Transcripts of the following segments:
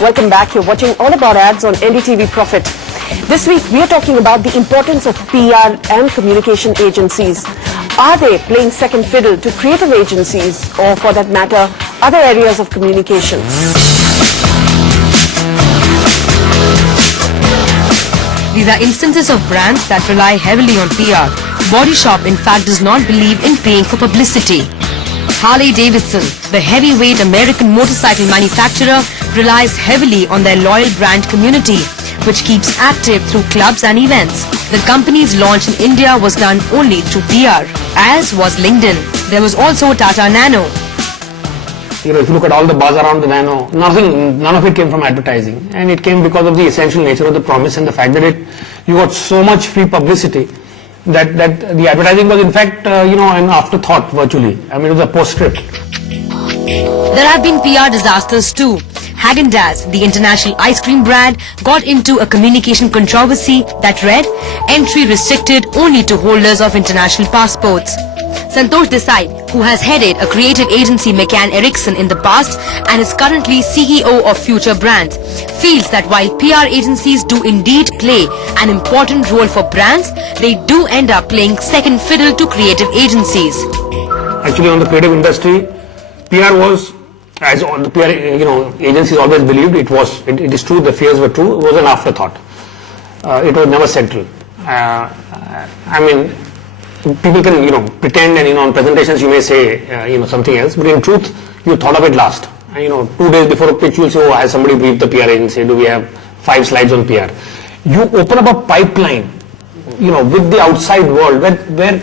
Welcome back. You're watching All About Ads on NDTVProfit. This week we are talking about the importance of PR and communication agencies. Are they playing second fiddle to creative agencies or, for that matter, other areas of communication? These are instances of brands that rely heavily on PR. Body Shop, in fact, does not believe in paying for publicity. Harley-Davidson, the heavyweight American motorcycle manufacturer, relies heavily on their loyal brand community, which keeps active through clubs and events. The company's launch in India was done only through PR, as was LinkedIn. There was also Tata Nano. If you look at all the buzz around the Nano, none of it came from advertising, and it came because of the essential nature of the promise and the fact that you got so much free publicity that the advertising was in fact an afterthought virtually. I mean, it was a postscript. There have been PR disasters too. Häagen-Dazs, the international ice cream brand, got into a communication controversy that read, entry restricted only to holders of international passports. Santosh Desai, who has headed a creative agency McCann Erickson in the past and is currently CEO of Future Brands, feels that while PR agencies do indeed play an important role for brands, they do end up playing second fiddle to creative agencies. Actually, on the creative industry, PR was, as all the PR agencies always believed, it is true, the fears were true, it was an afterthought. It was never central. I mean, people can pretend, and on presentations you may say something else, but in truth you thought of it last. 2 days before a pitch you'll say, oh, has somebody briefed the PR agency, do we have 5 slides on PR? You open up a pipeline with the outside world where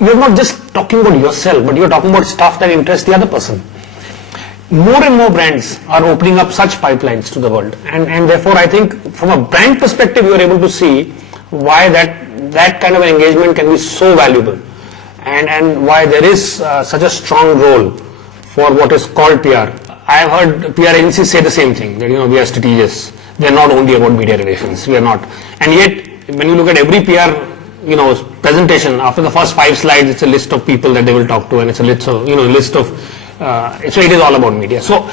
you're not just talking about yourself, but you're talking about stuff that interests the other person. More and more brands are opening up such pipelines to the world, and therefore I think from a brand perspective you are able to see why that kind of an engagement can be so valuable, and why there is such a strong role for what is called PR. I have heard PR agencies say the same thing, that we are strategists. We are not only about media relations. We are not. And yet, when you look at every PR presentation, after the first 5 slides, it's a list of people that they will talk to, and it's a list of so it is all about media. So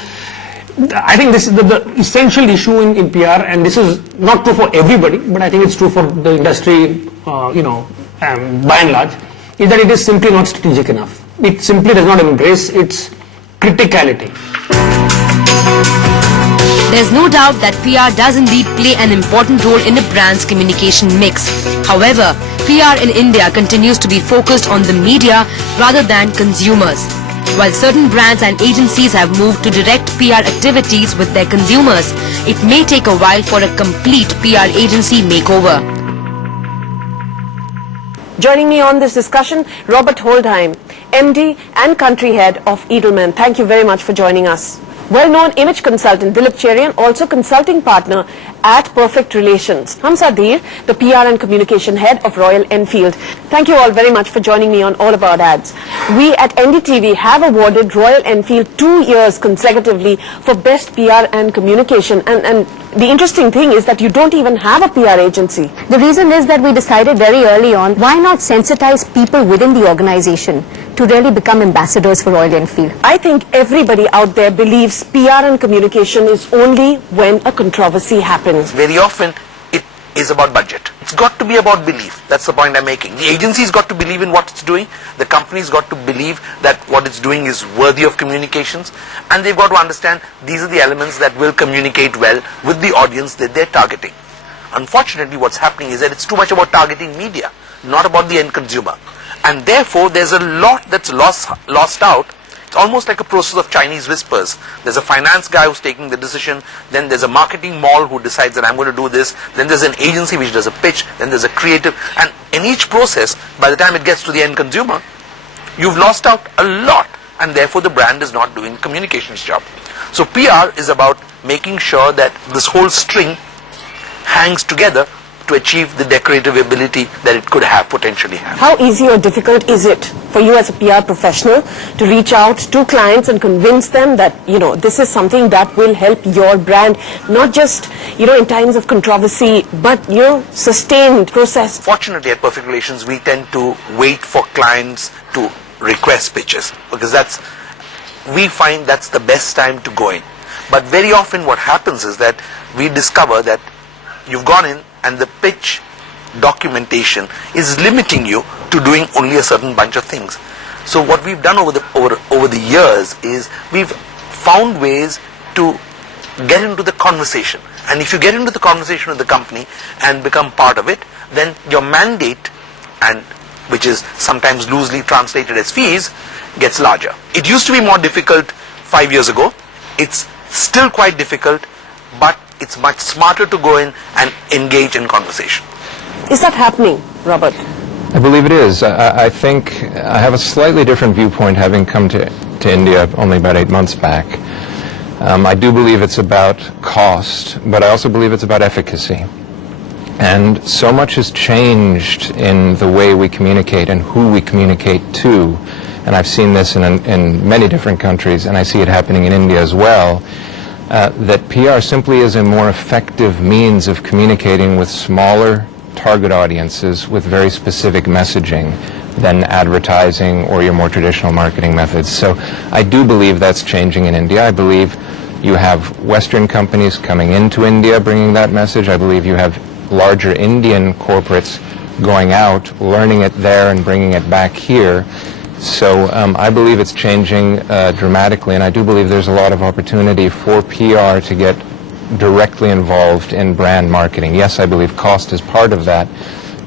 I think this is the essential issue in PR, and this is not true for everybody, but I think it's true for the industry, by and large, is that it is simply not strategic enough. It simply does not embrace its criticality. There's no doubt that PR does indeed play an important role in a brand's communication mix. However, PR in India continues to be focused on the media rather than consumers. While certain brands and agencies have moved to direct PR activities with their consumers, it may take a while for a complete PR agency makeover. Joining me on this discussion, Robert Holdhiem, MD and country head of Edelman. Thank you very much for joining us. Well-known image consultant Dilip Cherian, also consulting partner at Perfect Relations. Hamsa, Dhir, the PR and communication head of Royal Enfield. Thank you all very much for joining me on All About Ads. We at NDTV have awarded Royal Enfield 2 years consecutively for best PR and communication, and the interesting thing is that you don't even have a PR agency. The reason is that we decided very early on, why not sensitize people within the organization to really become ambassadors for Royal Enfield? I think everybody out there believes PR and communication is only when a controversy happens. Very often it is about budget. It's got to be about belief. That's the point I'm making. The agency's got to believe in what it's doing. The company's got to believe that what it's doing is worthy of communications. And they've got to understand these are the elements that will communicate well with the audience that they're targeting. Unfortunately, what's happening is that it's too much about targeting media, not about the end consumer. And therefore, there's a lot that's lost out. It's almost like a process of Chinese whispers. There's a finance guy who's taking the decision, then there's a marketing mall who decides that I'm going to do this, then there's an agency which does a pitch, then there's a creative, and in each process, by the time it gets to the end consumer, you've lost out a lot, and therefore the brand is not doing communications job. So PR is about making sure that this whole string hangs together to achieve the decorative ability that it could have potentially have. How easy or difficult is it for you as a PR professional to reach out to clients and convince them that this is something that will help your brand, not just in times of controversy, but sustained process? Fortunately, at Perfect Relations, we tend to wait for clients to request pitches, because we find that's the best time to go in. But very often what happens is that we discover that you've gone in and the pitch documentation is limiting you to doing only a certain bunch of things. So what we've done over the years is we've found ways to get into the conversation. And if you get into the conversation with the company and become part of it, then your mandate, and which is sometimes loosely translated as fees, gets larger. It used to be more difficult 5 years ago. It's still quite difficult, but it's much smarter to go in and engage in conversation. Is that happening, Robert? I believe it is. I think I have a slightly different viewpoint, having come to India only about 8 months back. I do believe it's about cost, but I also believe it's about efficacy. And so much has changed in the way we communicate and who we communicate to. And I've seen this in many different countries, and I see it happening in India as well, that PR simply is a more effective means of communicating with smaller target audiences with very specific messaging than advertising or your more traditional marketing methods. So I do believe that's changing in India. I believe you have Western companies coming into India bringing that message. I believe you have larger Indian corporates going out, learning it there and bringing it back here. So I believe it's changing dramatically, and I do believe there's a lot of opportunity for PR to get directly involved in brand marketing. Yes, I believe cost is part of that,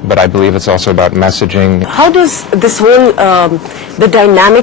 but I believe it's also about messaging. How does this whole, the dynamics